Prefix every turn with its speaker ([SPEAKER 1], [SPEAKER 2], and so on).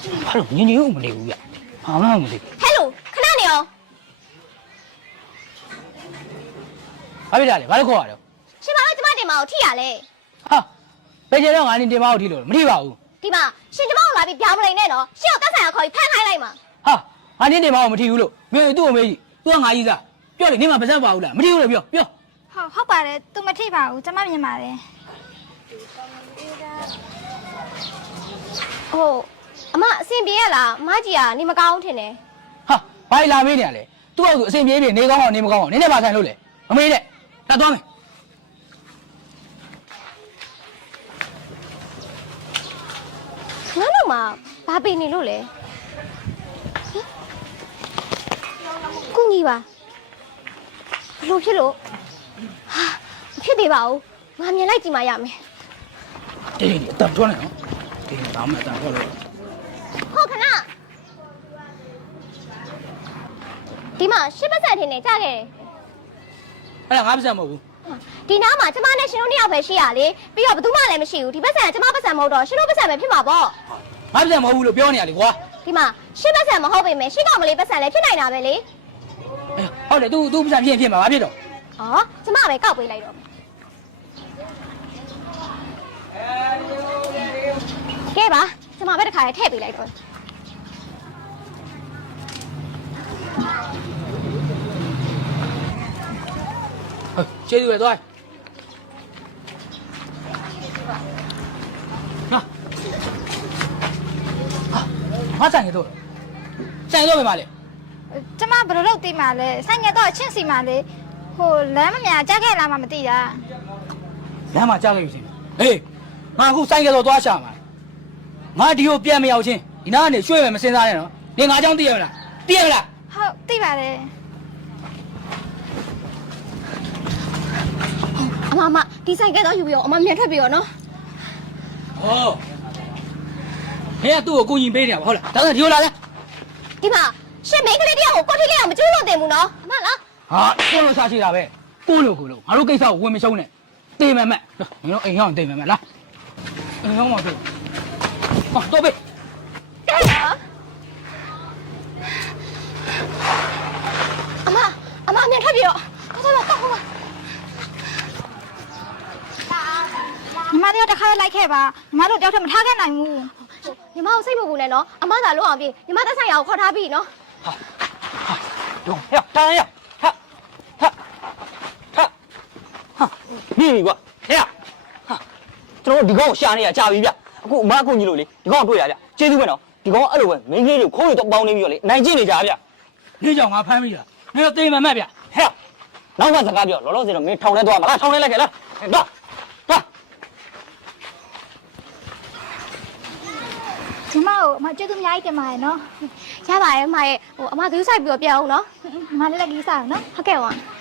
[SPEAKER 1] ဘာလို့ညင်ညင်ဦးမနေဘူးဗျဟာမှမသိ
[SPEAKER 2] ဟဲ့လို့ခဏနေအောင်
[SPEAKER 1] ဘာဖြစ်တာလဲဘာလို့ခေါ်ရတော့
[SPEAKER 2] ရှင်မတို့ကျမတင်မကိုထိရလေ
[SPEAKER 1] ဟာဘယ်ကျတော့ငါနေတင်မအောင်ထိလို့မထိပါဘူး
[SPEAKER 2] ဒီမှာရှင်ကျမကိုလာပြီးပြောင်းမလိမ့်နဲ့နော်ရှင်ကိုတက်ဆိုင်ရခေါ်ပြီးဖမ်းခိုင်းလိုက်မှာ
[SPEAKER 1] ဟာငါနေတင်မအောင်မထိဘူးလို့မင်းသူ့ကိုမေးကြည့်သူကငါကြီးစားပြောလေနေမှာပါစပ်ပါဘူးလားမထိဘူးလို့ပြော
[SPEAKER 3] ဟုတ်ပါတယ်သူမထိပါဘူးကျမမြင်ပါတယ်
[SPEAKER 2] ဟုတ်အမအဆင်ပြေရလားအမကြီးကနေမကောင်းထင်တယ်
[SPEAKER 1] ဟာဘာလာမေးနေရလဲသူ့အောက်သူအစဉ်ပြေးပြေးနေကောင်းအောင်နေမကောင်းအောင်နင်းနဲ့ပါဆိုင်လို့လေမမေးနဲ့တက်သွားမယ်
[SPEAKER 2] ငါတို့မှဘာပင်နေလို့လဲကုညီပါဘလို့ဖြစ်လို့ဟာမဖြစ်သေးပါဘူးငါမြင်လိုက်ကြည့်မှရမယ်
[SPEAKER 1] တေးအတန်ထွက်နေနော်တေးတောင်းမှအတန်ထွက်လို့
[SPEAKER 2] ဟုတ်ခဏဒီမှာရှစ်ပတ်ဆက်ထင်းနေကြခဲ့တယ်
[SPEAKER 1] အဲ့ဒါငါပါစပ်မဟုတ်ဘူး
[SPEAKER 2] ဒီနားမှာကျမနဲ့ရှင်တို့နှစ်ယောက်ပဲရှိရလေပြီးတော့ဘယ်သူမှလည်းမရှိဘူးဒီပတ်ဆံကကျမပတ်ဆံမဟုတ်တော့ရှင်တို့ပတ်ဆံပဲဖြစ်မှာပေါ့
[SPEAKER 1] ငါပါစပ်မဟုတ်ဘူးလို့ပြောနေရလေကွာ
[SPEAKER 2] ဒီမှာရှစ်ပတ်ဆံမဟုတ်ပေမဲ့ရှစ်ကောင်မလေးပတ်ဆံလည်းဖြစ်နိုင်တာပဲလေ
[SPEAKER 1] ဟုတ်တယ်သူပါစပ်ဖြစ်မှာဘာဖြစ်တော့
[SPEAKER 2] ဟောကျမပဲကောက်ပေးလိုက်တော့ကဲပါကျမပဲတစ်ခါထည့်ပေးလိုက်တော့
[SPEAKER 1] ကျေးဇူးပဲသွားဟာဆိုင်ရတော့ပဲမလဲ
[SPEAKER 3] ကျမဘယ်လိုလုပ်သိမှာလဲဆိုင်ငယ်တော့အချင်းစီမှာလေဟိုလမ်းမများကြားခဲ့လားမှမသိတာ
[SPEAKER 1] လမ်းမှာကြားခဲ့ပြီရှင်ဟေးငါအခုဆိုင်ကတော့သွားရှာမှာငါဒီကိုပြန်မရောက်ချင်းဒီနားကနေရွှေ့မယ်မစင်စားနဲ့နော်နေငါကြောင့်သိရမလား
[SPEAKER 3] ဟုတ်သိပါတယ်
[SPEAKER 2] အမဒီဆိုင်ကတော့ယူပြီးတော့အမမြန်ထွက်ပြီးတော့နော်
[SPEAKER 1] ဟောမင်းကသူ့ကိုကိုရင်ပေးနေတာဟုတ်လားဒါဆိုဒီလိုလာလဲ
[SPEAKER 2] ဒီမှာရှင်မိန်းကလေးတယောက်ကိုကိုထိလေးအောင်မကျူးလို့တင်ဘူးနော်အမလား
[SPEAKER 1] ဟာကိုလိုစားရှိတာပဲကိုလိုငါတို့ကိစ္စကိုဝင်မရှုံးနဲ့တေးမယ်မက်မင်းတို့အိမ်ရောက်တေးမယ်မက်လားအိမ်ရောက်မှာတေးဟောတော့ပဲ
[SPEAKER 2] အမမြန်ထွက်ပြီးတော့တော့တော့ဟိုပါ
[SPEAKER 3] ညီမတို့တစ်ခါလိုက်ခဲ့ပါညီမတို့တယောက်တည်းမထားခဲ့နိုင်ဘူး
[SPEAKER 2] ညီမကိုစိတ်မပူနဲ့နော်အမသာလို့အောင်ပြေညီမတက်ဆိုင်ရကိုခေါ်ထားပြီနော်
[SPEAKER 1] တော့ဟဲ့တန်းရဟာမိပြီကွာဟဲ့ဟာကျွန်တော်ဒီကောင်ကိုရှာနေရကြာပြီဗျအခုအမအကူကြီးလို့လေဒီကောင်တွေ့ရဗျကျေးဇူးပဲနော်ဒီကောင်အဲ့လိုပဲမင်းကလေးတွေခိုးရတော့ပေါင်းနေပြီတော့လေနိုင်ကျင့်နေကြဗျနေကြောင်ငါဖမ်းပြီလားမင်းတော့တေးမယ်မက်ဗျဟဲ့နောက်ကစကားပြောလောလောဆယ်တော့မင်းထောင်ထဲသွားမလားထောင်ထဲလိုက်ခဲ့လားသွား
[SPEAKER 3] ညီမကိုအမကျေးဇူးအများကြီးတင်ပါတယ်နော်
[SPEAKER 2] ရပါတယ်အမရဲ့ဟိုအမဂရုစိုက်ပြီးတော့ပြန်အောင်နော်
[SPEAKER 3] ညီမလေးလည်းကြီးစားအောင်နော်
[SPEAKER 2] ဟုတ်ကဲ့ပါ